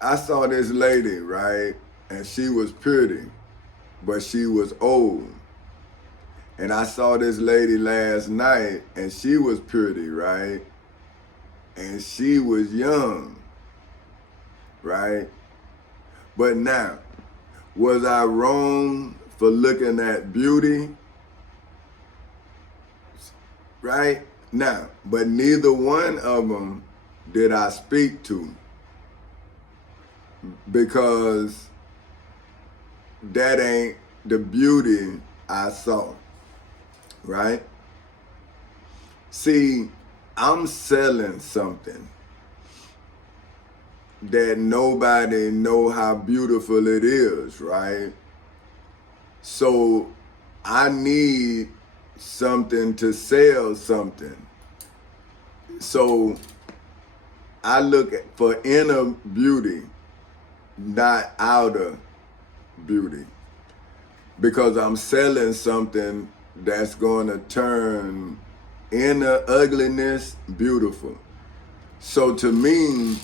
I saw this lady, right? And she was pretty, but she was old. And I saw this lady last night and she was pretty, right? And she was young, right? But now, was I wrong for looking at beauty? Right? Now, but neither one of them did I speak to because that ain't the beauty I saw, right? See, I'm selling something that nobody know how beautiful it is, right? So I need something to sell something. So I look for inner beauty, not outer beauty, because I'm selling something that's going to turn inner ugliness beautiful. So to me,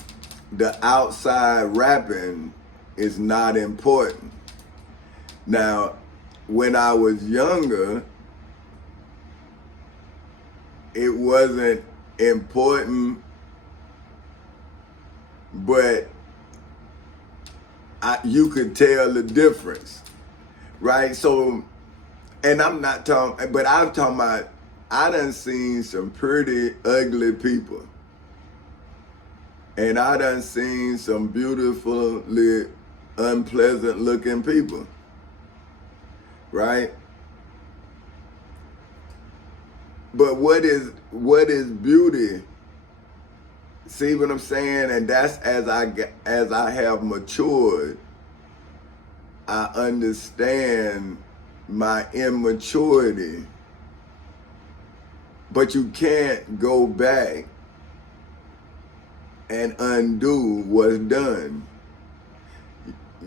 the outside wrapping is not important. Now, when I was younger, it wasn't important, but you could tell the difference, right? So, and I'm not talking, but I'm talking about, I done seen some pretty ugly people. And I done seen some beautifully unpleasant looking people, right? But what is beauty? See what I'm saying? And that's as I have matured, I understand my immaturity. But you can't go back and undo what's done.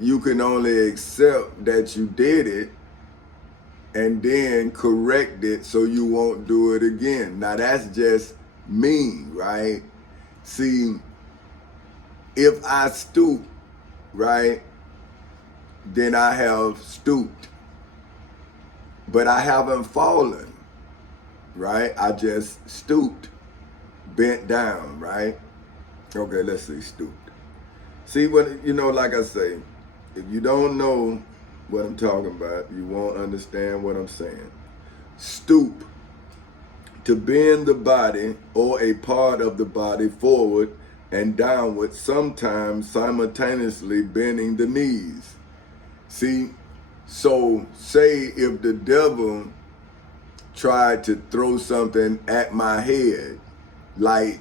You can only accept that you did it and then correct it so you won't do it again. Now that's just me, right? See, if I stoop, right, then I have stooped. But I haven't fallen, right? I just stooped, bent down, right? Okay, let's see, stooped. See what, like I say, if you don't know what I'm talking about, you won't understand what I'm saying. Stoop, to bend the body or a part of the body forward and downward, sometimes simultaneously bending the knees. See, so say if the devil tried to throw something at my head, like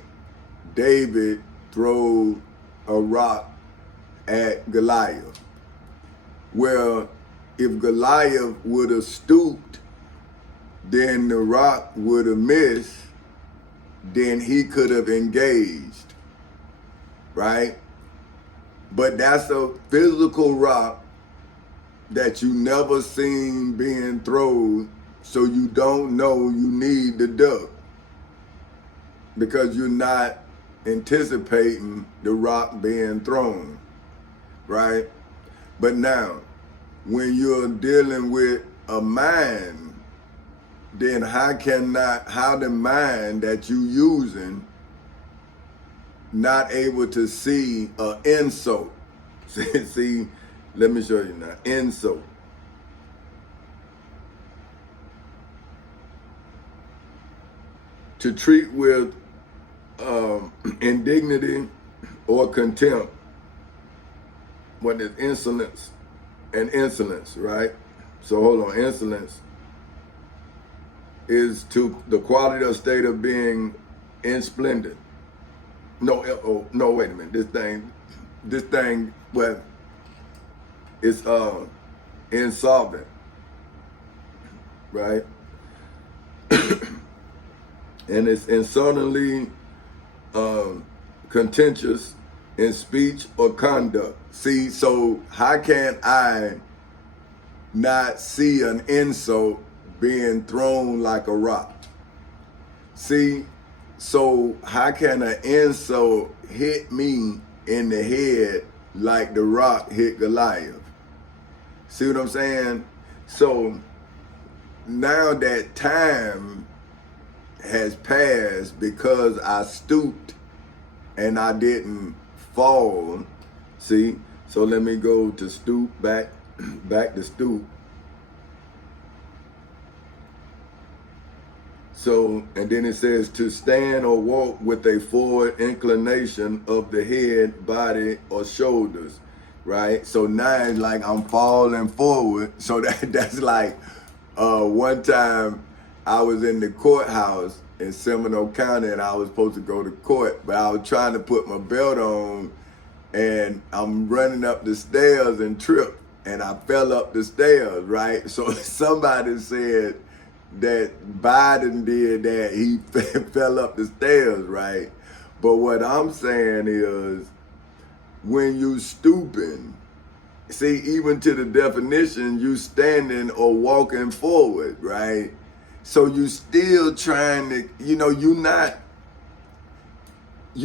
David threw a rock at Goliath. Well, if Goliath would have stooped, then the rock would have missed, then he could have engaged, right? But that's a physical rock that you never seen being thrown, so you don't know you need the duck because you're not anticipating the rock being thrown, right? But now, when you're dealing with a mind, then how the mind that you using not able to see an insult? See, let me show you now. Insult. To treat with indignity or contempt, what is insolence and insolence, right? So hold on, insolence is to the quality or state of being insplendid. No, wait a minute. This thing, well, it's insolvent, right? And it's insultingly contentious in speech or conduct. See, so how can I not see an insult being thrown like a rock? See, so how can an insult hit me in the head like the rock hit Goliath. See what I'm saying? So now that time has passed because I stooped and I didn't fall. See? So let me go to stoop, back to stoop. So, and then it says to stand or walk with a forward inclination of the head, body, or shoulders, right? So now it's like I'm falling forward. So that's like one time I was in the courthouse in Seminole County and I was supposed to go to court, but I was trying to put my belt on and I'm running up the stairs and tripped and I fell up the stairs, right? So somebody said that Biden did that, he fell up the stairs, right? But what I'm saying is, when you stooping, see, even to the definition, you standing or walking forward, right? So you still trying to, you're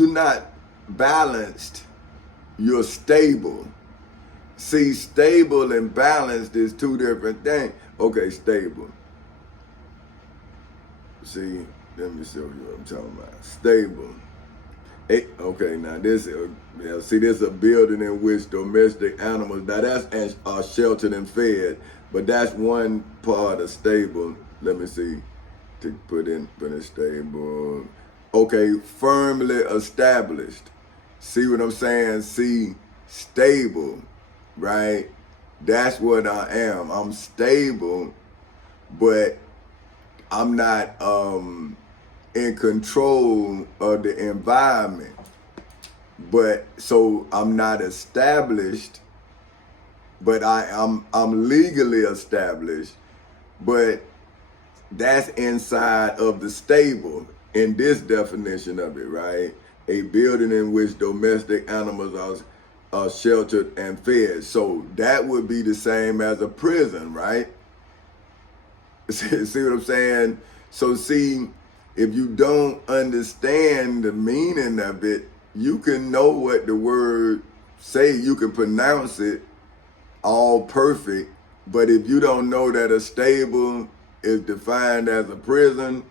not balanced, you're stable. See, stable and balanced is two different things. Okay, stable. See, let me show you what I'm talking about. Stable. Okay, now this is a building in which domestic animals, now that's are sheltered and fed, but that's one part of stable. Let me see, to put in stable. Okay, firmly established. See what I'm saying? See, stable, right? That's what I am. I'm stable, but I'm not in control of the environment. But so I'm not established, but I'm legally established, but that's inside of the stable in this definition of it, right? A building in which domestic animals are sheltered and fed. So that would be the same as a prison, right? See what I'm saying? So see, if you don't understand the meaning of it, you can know what the word say, you can pronounce it all perfect, but if you don't know that a stable is defined as a prison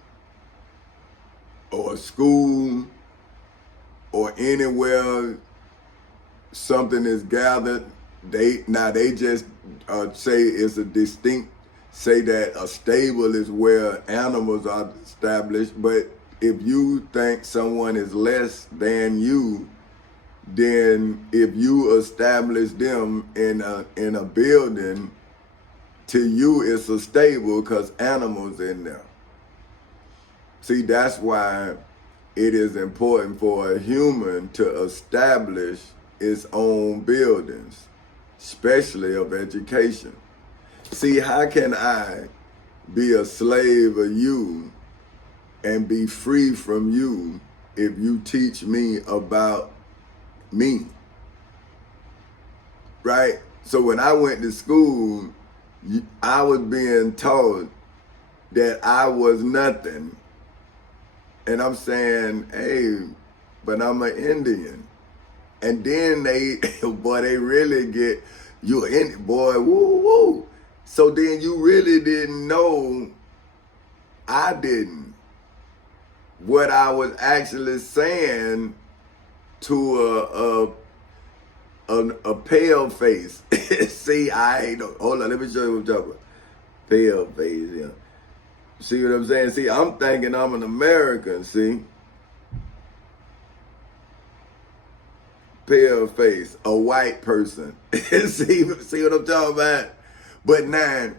or a school or anywhere something is gathered, they just say it's a distinct, say that a stable is where animals are established, but if you think someone is less than you, then if you establish them in a building, to you it's a stable because animals in there. See, that's why it is important for a human to establish its own buildings, especially of education. See, how can I be a slave of you and be free from you if you teach me about me? Right? So when I went to school, I was being taught that I was nothing. And I'm saying, hey, but I'm an Indian. And then they really get, you an Indian, boy, woo, woo. So then you really didn't know, I didn't, what I was actually saying to a pale face. See, hold on, let me show you what I'm talking about. Pale face, yeah. See what I'm saying? See, I'm thinking I'm an American, see? Pale face, a white person. see what I'm talking about? But now,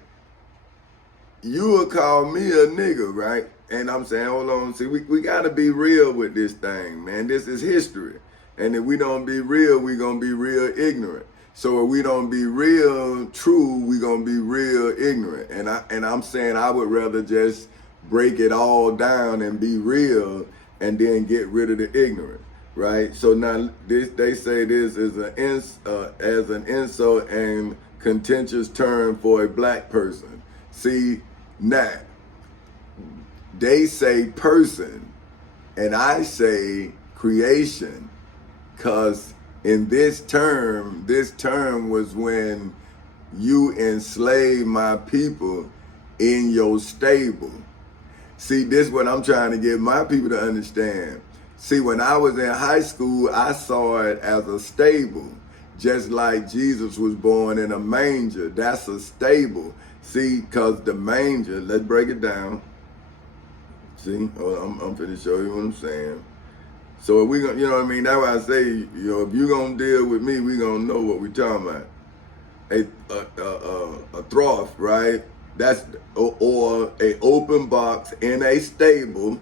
you would call me a nigga, right? And I'm saying, hold on, see, we gotta be real with this thing, man. This is history. And if we don't be real, we gonna be real ignorant. So if we don't be real true, we gonna be real ignorant. And I'm saying I would rather just break it all down and be real and then get rid of the ignorant, right? So now they say this is as an insult and contentious term for a black person. See, now, they say person, and I say creation, because In this term was when you enslaved my people in your stable. See, this is what I'm trying to get my people to understand. See, when I was in high school, I saw it as a stable. Just like Jesus was born in a manger. That's a stable. See, because the manger, let's break it down. See, I'm finna show you what I'm saying. So if we gonna, you know what I mean? That's why I say, you know, if you gonna deal with me, we gonna know what we talking about. A trough, right? That's or a open box in a stable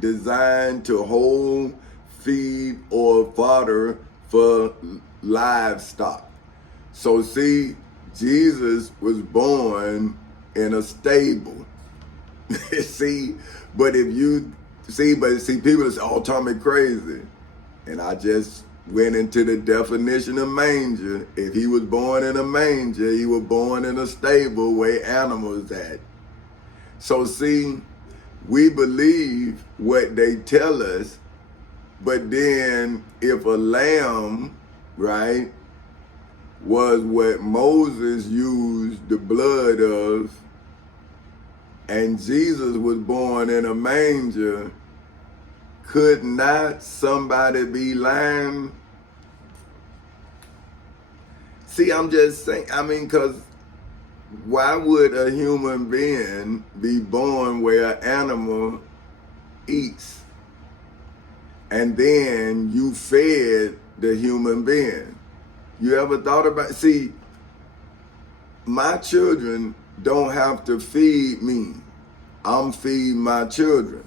designed to hold, feed, or fodder for livestock. So see, Jesus was born in a stable. See, but if you see, people say, "Oh, Tommy crazy," and I just went into the definition of manger. If he was born in a manger, he was born in a stable where animals at. So see, we believe what they tell us, but then if a lamb, right, was what Moses used the blood of, and Jesus was born in a manger, could not somebody be lying? See, I'm just saying, I mean, because why would a human being be born where an animal eats? And then you fed the human being. You ever thought about, see, my children don't have to feed me. I'm feeding my children.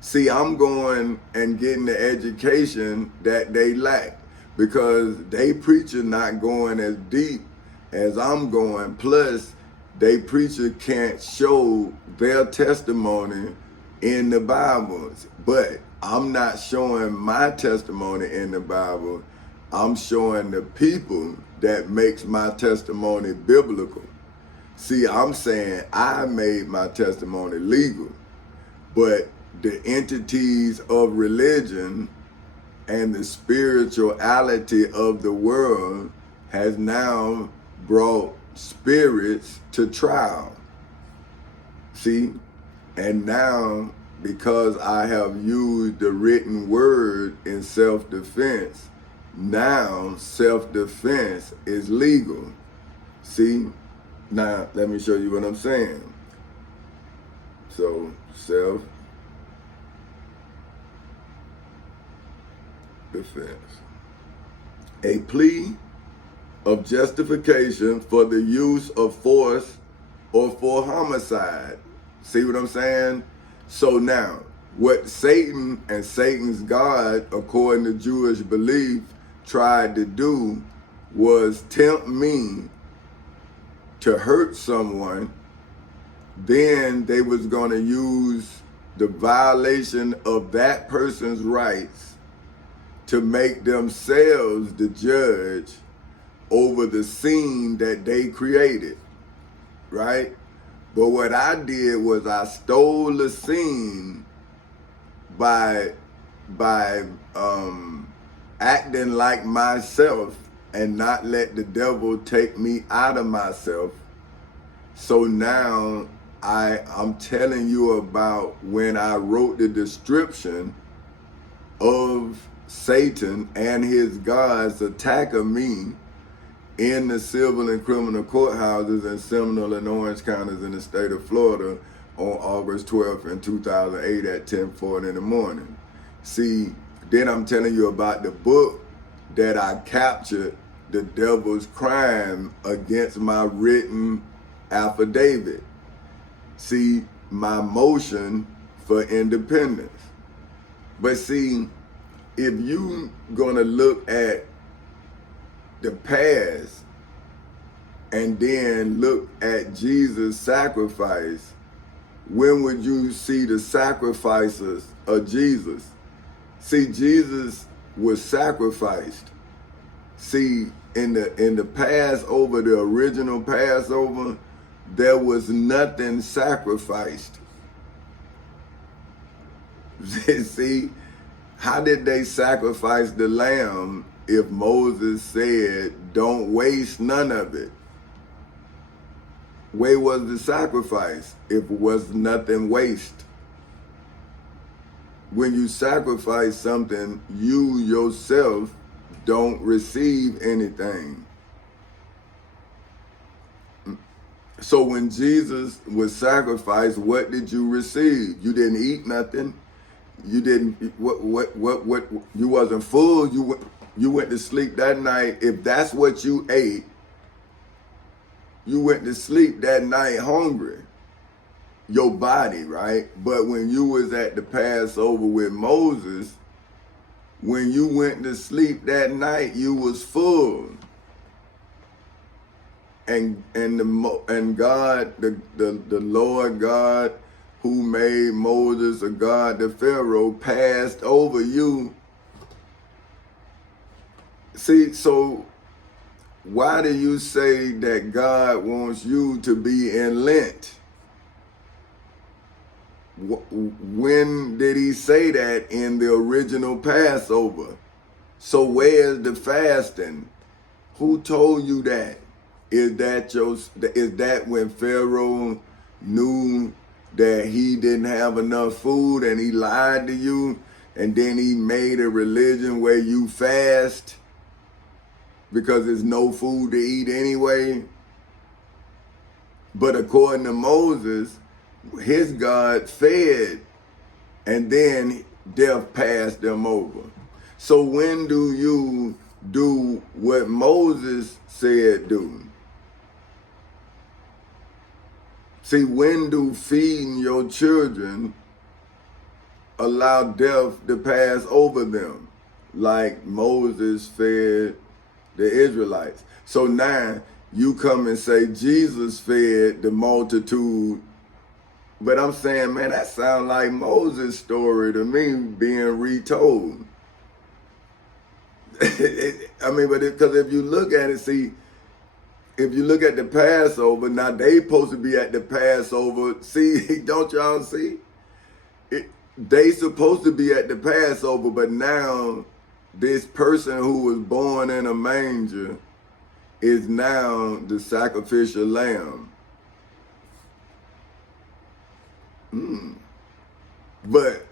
See, I'm going and getting the education that they lack because they preacher not going as deep as I'm going. Plus, they preacher can't show their testimony in the Bible. But I'm not showing my testimony in the Bible. I'm showing the people that makes my testimony biblical. See, I'm saying I made my testimony legal, but the entities of religion and the spirituality of the world has now brought spirits to trial. See, and now because I have used the written word in self-defense, now self-defense is legal. See, now let me show you what I'm saying. So self-defense. A plea of justification for the use of force or for homicide. See what I'm saying? So now, what Satan and Satan's God, according to Jewish belief, tried to do was tempt me to hurt someone. Then they was going to use the violation of that person's rights to make themselves the judge over the scene that they created, right? But what I did was I stole the scene by acting like myself and not let the devil take me out of myself. So now I'm telling you about when I wrote the description of Satan and his God's attack of me in the civil and criminal courthouses in Seminole and Orange counties in the state of Florida on August 12th in 2008 at 10:40 in the morning. See, then I'm telling you about the book that I captured the devil's crime against my written affidavit. See, my motion for independence. But see, if you gonna look at the past and then look at Jesus' sacrifice, when would you see the sacrifices of Jesus? See, Jesus was sacrificed. See, in the Passover, the original Passover, there was nothing sacrificed. See, how did they sacrifice the lamb if Moses said, don't waste none of it? Where was the sacrifice if it was nothing waste? When you sacrifice something, you yourself don't receive anything. So when Jesus was sacrificed, what did you receive? You didn't eat nothing. You didn't, what, you wasn't full. You went to sleep that night. If that's what you ate, you went to sleep that night hungry. Your body, right? But when you was at the Passover with Moses, when you went to sleep that night, you was full. And God, the Lord God who made Moses a god to Pharaoh passed over you. See, so why do you say that God wants you to be in Lent? When did he say that in the original Passover? So where's the fasting? Who told you that? Is that when Pharaoh knew that he didn't have enough food and he lied to you, and then he made a religion where you fast because there's no food to eat anyway? But according to Moses, his God fed, and then death passed them over. So when do you do what Moses said do? See, when do feeding your children allow death to pass over them, like Moses fed the Israelites? So now you come and say Jesus fed the multitude. But I'm saying, man, that sounds like Moses' story to me being retold. I mean, because if you look at it, see, if you look at the Passover, now they supposed to be at the Passover. See, don't y'all see? They supposed to be at the Passover, but now this person who was born in a manger is now the sacrificial lamb. But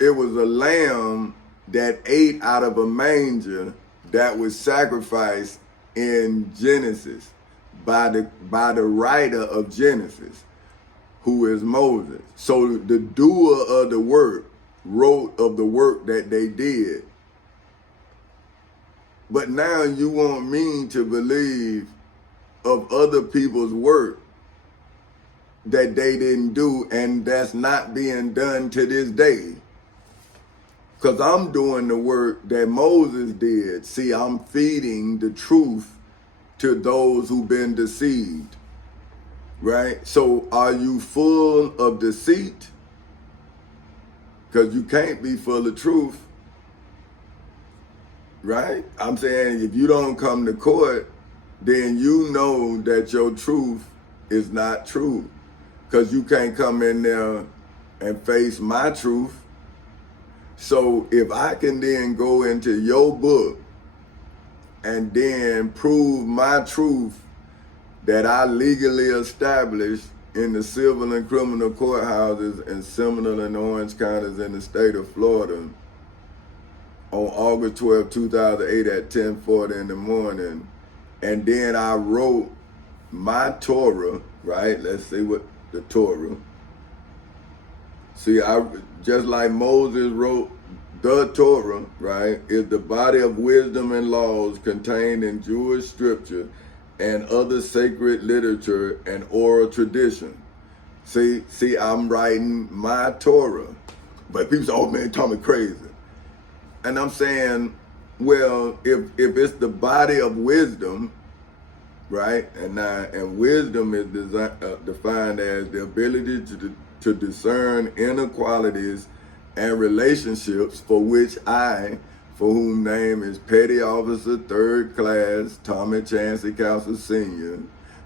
it was a lamb that ate out of a manger that was sacrificed in Genesis by the writer of Genesis, who is Moses. So the doer of the work wrote of the work that they did. But now you want me to believe of other people's work that they didn't do, and that's not being done to this day. Because I'm doing the work that Moses did. See, I'm feeding the truth to those who've been deceived, right? So are you full of deceit? Because you can't be full of truth, right? I'm saying if you don't come to court, then you know that your truth is not true. Because you can't come in there and face my truth. So if I can then go into your book and then prove my truth that I legally established in the civil and criminal courthouses in Seminole and Orange counties in the state of Florida on August 12, 2008 at 10:40 in the morning, and then I wrote my Torah, right? Let's see what the Torah. See, just like Moses wrote the Torah, right, is the body of wisdom and laws contained in Jewish scripture and other sacred literature and oral tradition. See, I'm writing my Torah. But people say, oh man, Tommy crazy. And I'm saying, well, if it's the body of wisdom, right, and wisdom is defined as the ability to discern inequalities and relationships for which for whom name is Petty Officer 3rd Class Tommy Chancey Council Sr.,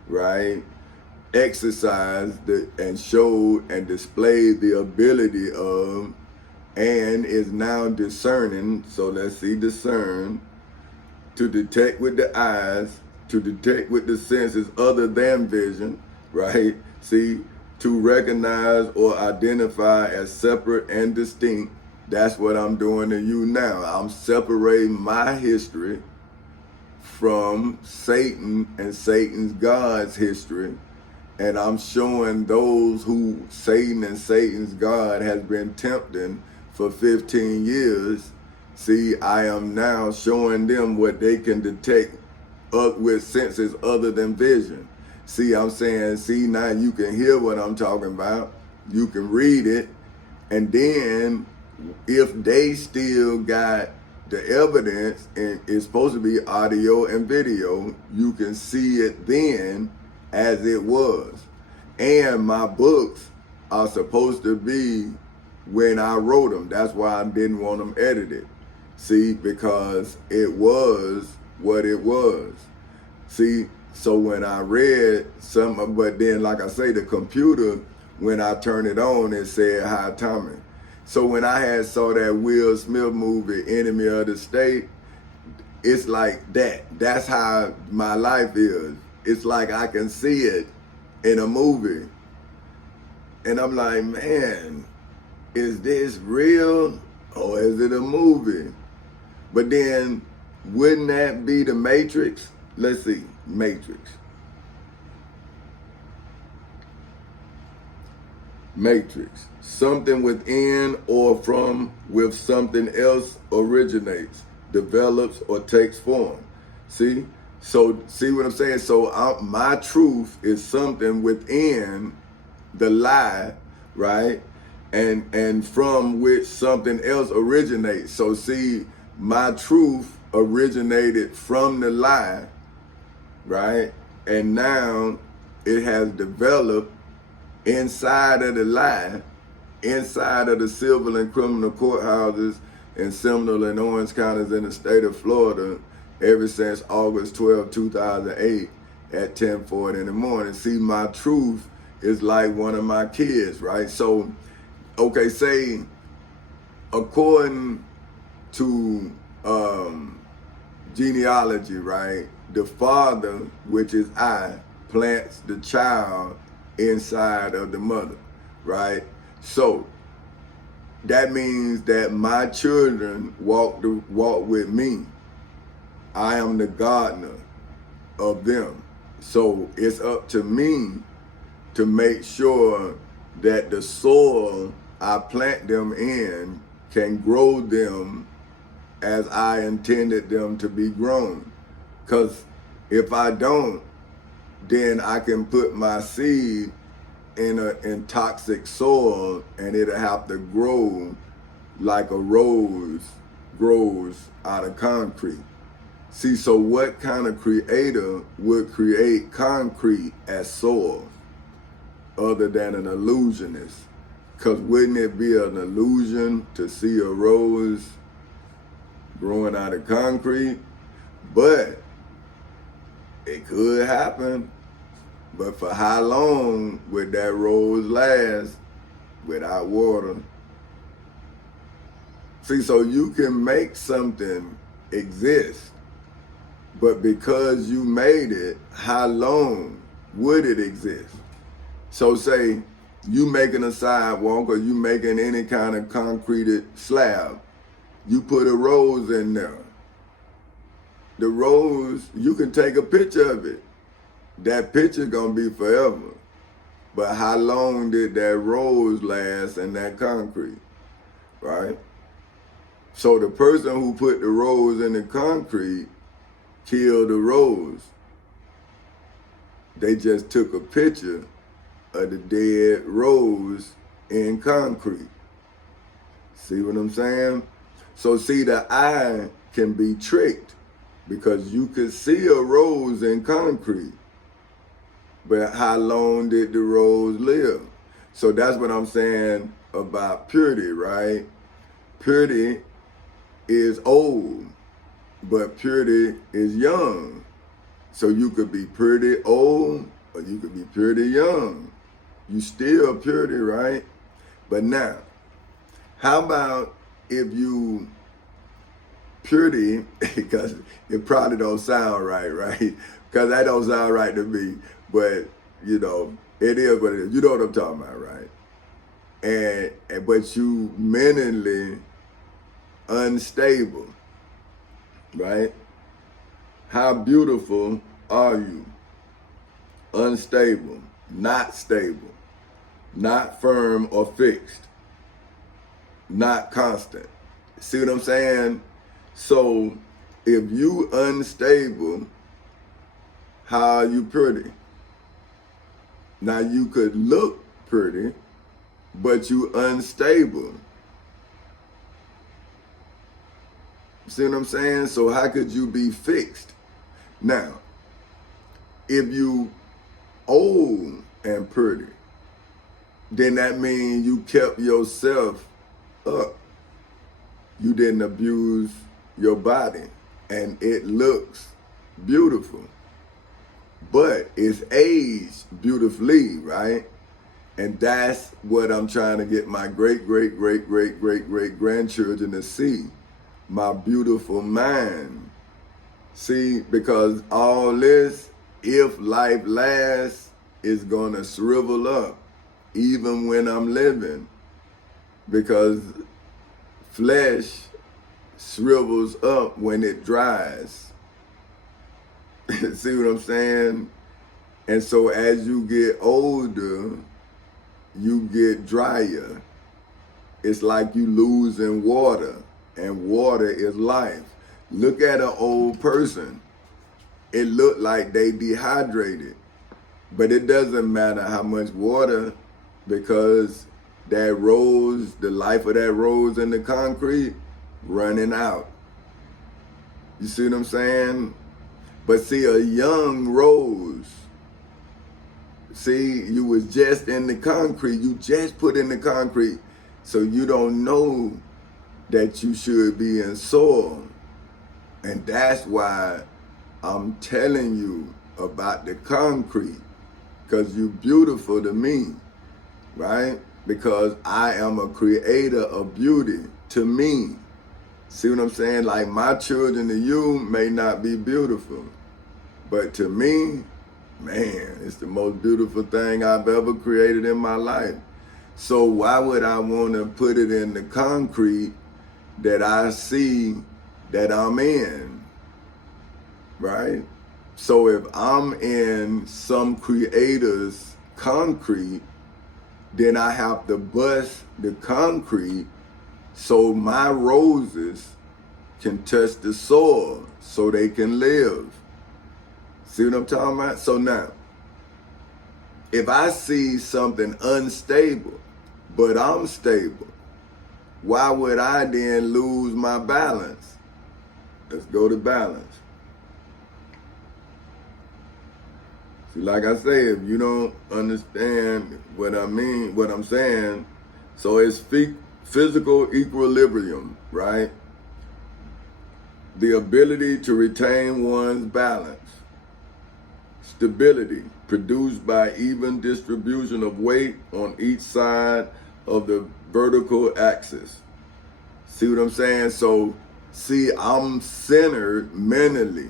right, exercised and showed and displayed the ability of, and is now discerning, so let's see discern, to detect with the eyes, to detect with the senses other than vision, right? See, to recognize or identify as separate and distinct. That's what I'm doing to you now. I'm separating my history from Satan and Satan's God's history. And I'm showing those who Satan and Satan's God has been tempting for 15 years. See, I am now showing them what they can detect with senses other than vision. See, I'm saying, see, now you can hear what I'm talking about. You can read it. And then if they still got the evidence, and it's supposed to be audio and video, you can see it then as it was. And my books are supposed to be when I wrote them. That's why I didn't want them edited. See, because it was what it was. See, so when I read some, but then like I say, the computer, when I turned it on, it said high timing. So when I had saw that Will Smith movie, Enemy of the State, it's like that. That's how my life is. It's like I can see it in a movie. And I'm like, man, is this real or is it a movie? But then, wouldn't that be the Matrix? Let's see, Matrix. Matrix. Something within or from with something else originates, develops, or takes form. See? So, see what I'm saying? So, my truth is something within the lie, right? And from which something else originates. So, see, my truth originated from the lie, right? And now it has developed inside of the lie, inside of the civil and criminal courthouses in Seminole and Orange counties in the state of Florida ever since August 12, 2008 at 10:40 in the morning. See, my truth is like one of my kids, right? So, okay, say, according to genealogy, right? The father, which is I, plants the child inside of the mother, right? So that means that my children walk with me. I am the gardener of them. So it's up to me to make sure that the soil I plant them in can grow them as I intended them to be grown. Because if I don't, then I can put my seed in toxic soil and it'll have to grow like a rose grows out of concrete. See, so what kind of creator would create concrete as soil other than an illusionist? Because wouldn't it be an illusion to see a rose growing out of concrete? But it could happen. But for how long would that rose last without water? See, so you can make something exist, but because you made it, how long would it exist? So say you making a sidewalk or you making any kind of concreted slab, you put a rose in there. The rose, you can take a picture of it. That picture gonna be forever. But how long did that rose last in that concrete, right? So the person who put the rose in the concrete killed the rose. They just took a picture of the dead rose in concrete. See what I'm saying? So see, the eye can be tricked because you could see a rose in concrete. But how long did the rose live? So that's what I'm saying about purity, right? Purity is old, but purity is young. So you could be pretty old or you could be pretty young. You still purity, right? But now, how about if you purity, because it probably don't sound right, right? Because that don't sound right to me. But, you know, it is what it is. You know what I'm talking about, right? But you mentally unstable, right? How beautiful are you? Unstable, not stable, not firm or fixed, not constant. See what I'm saying? So if you unstable, how are you pretty? Now you could look pretty, but you unstable. See what I'm saying? So how could you be fixed? Now, if you old and pretty, then that means you kept yourself up. You didn't abuse your body, and it looks beautiful. But it's aged beautifully, right? And that's what I'm trying to get my great grandchildren to see. My beautiful mind. See, because all this, if life lasts, is gonna shrivel up, even when I'm living. Because flesh shrivels up when it dries. See what I'm saying? And so as you get older, you get drier. It's like you losing water, and water is life. Look at an old person. It look like they dehydrated, but it doesn't matter how much water, because that rose, the life of that rose in the concrete, running out. You see what I'm saying? But see, a young rose, see, you was just in the concrete, you just put in the concrete, so you don't know that you should be in soil. And that's why I'm telling you about the concrete, because you're beautiful to me, right? Because I am a creator of beauty to me. See what I'm saying? Like my children to you may not be beautiful, but to me, man, it's the most beautiful thing I've ever created in my life. So why would I want to put it in the concrete that I see that I'm in, right? So if I'm in some creator's concrete, then I have to bust the concrete so my roses can touch the soil so they can live. See what I'm talking about? So now, if I see something unstable, but I'm stable, why would I then lose my balance? Let's go to balance. See, like I say, if you don't understand what I mean, what I'm saying, so it's physical equilibrium, right? The ability to retain one's balance. Stability, produced by even distribution of weight on each side of the vertical axis. See what I'm saying? So, see, I'm centered mentally,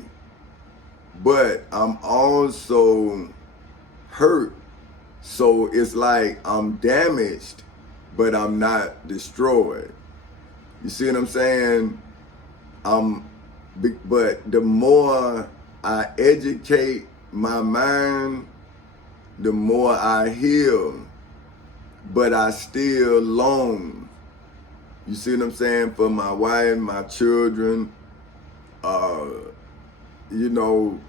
but I'm also hurt. So it's like I'm damaged, but I'm not destroyed. You see what I'm saying? But the more I educate my mind, the more I heal, but I still long. You see what I'm saying? For my wife, my children, you know,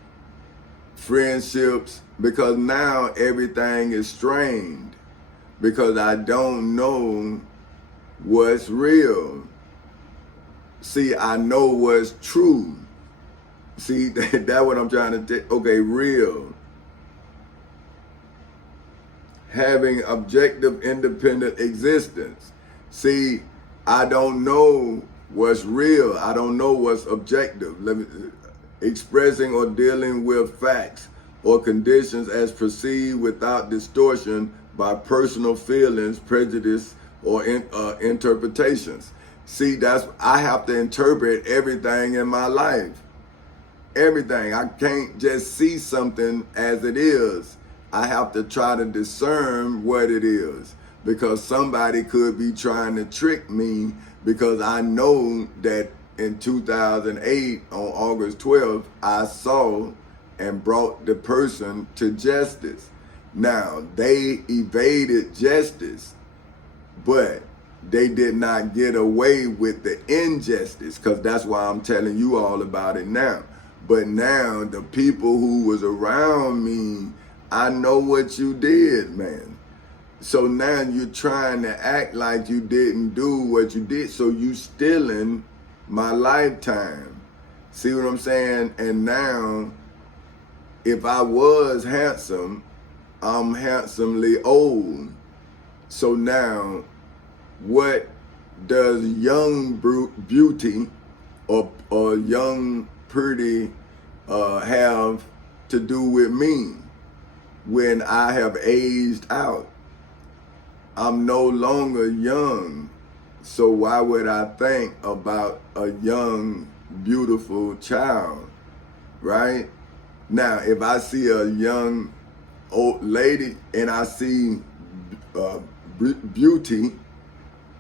friendships, because now everything is strained because I don't know what's real. See, I know what's true. See, that's what I'm trying to okay, real. Having objective, independent existence. See, I don't know what's real. I don't know what's objective. Expressing or dealing with facts or conditions as perceived without distortion by personal feelings, prejudice, or interpretations. See, I have to interpret everything in my life. Everything. I can't just see something as it is. I have to try to discern what it is, because somebody could be trying to trick me, because I know that in 2008 on August 12th, I saw and brought the person to justice. Now, they evaded justice, but they did not get away with the injustice, because that's why I'm telling you all about it now. But now the people who was around me, I know what you did, man. So now you're trying to act like you didn't do what you did, so you stealing my lifetime. See what I'm saying? And now, if I was handsome, I'm handsomely old. So now, what does young beauty or young pretty have to do with me when I have aged out? I'm no longer young, so why would I think about a young, beautiful child, right? Now, if I see a young old lady and I see beauty,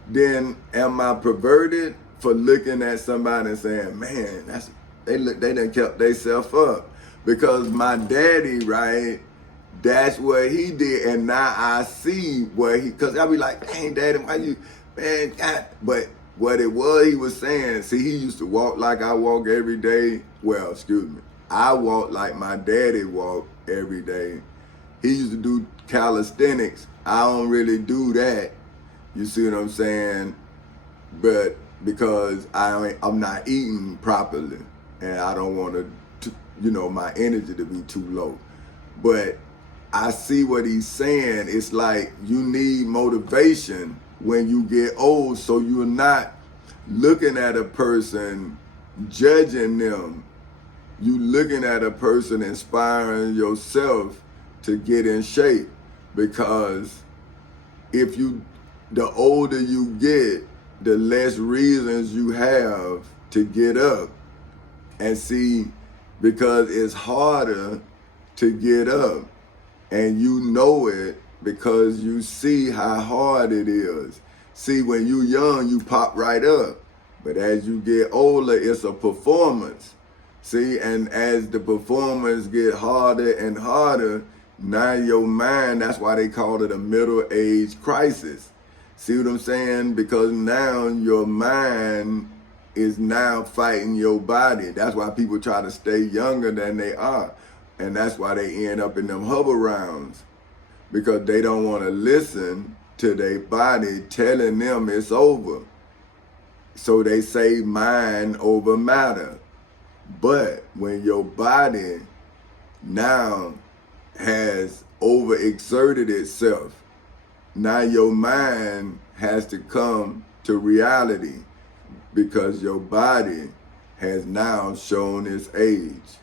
then am I perverted for looking at somebody and saying, man, they done kept themselves up? Because my daddy, right, that's what he did, and now I see what because I be like, dang, daddy, why you, man, God. But what it was, he was saying, see, he used to walk like I walk every day. Well, excuse me, I walk like my daddy walked every day. He used to do calisthenics. I don't really do that. You see what I'm saying? But because I'm not eating properly, and I don't want to, my energy to be too low. But I see what he's saying. It's like you need motivation when you get old, so you're not looking at a person, judging them. You looking at a person, inspiring yourself to get in shape. Because the older you get, the less reasons you have to get up. And see, because it's harder to get up, and you know it because you see how hard it is. See, when you young, you pop right up. But as you get older, it's a performance. See, and as the performance get harder and harder, now your mind, that's why they call it a middle age crisis. See what I'm saying? Because now your mind is now fighting your body. That's why people try to stay younger than they are. And that's why they end up in them hover rounds, because they don't want to listen to their body telling them it's over. So they say mind over matter. But when your body now has overexerted itself, now your mind has to come to reality, because your body has now shown its age.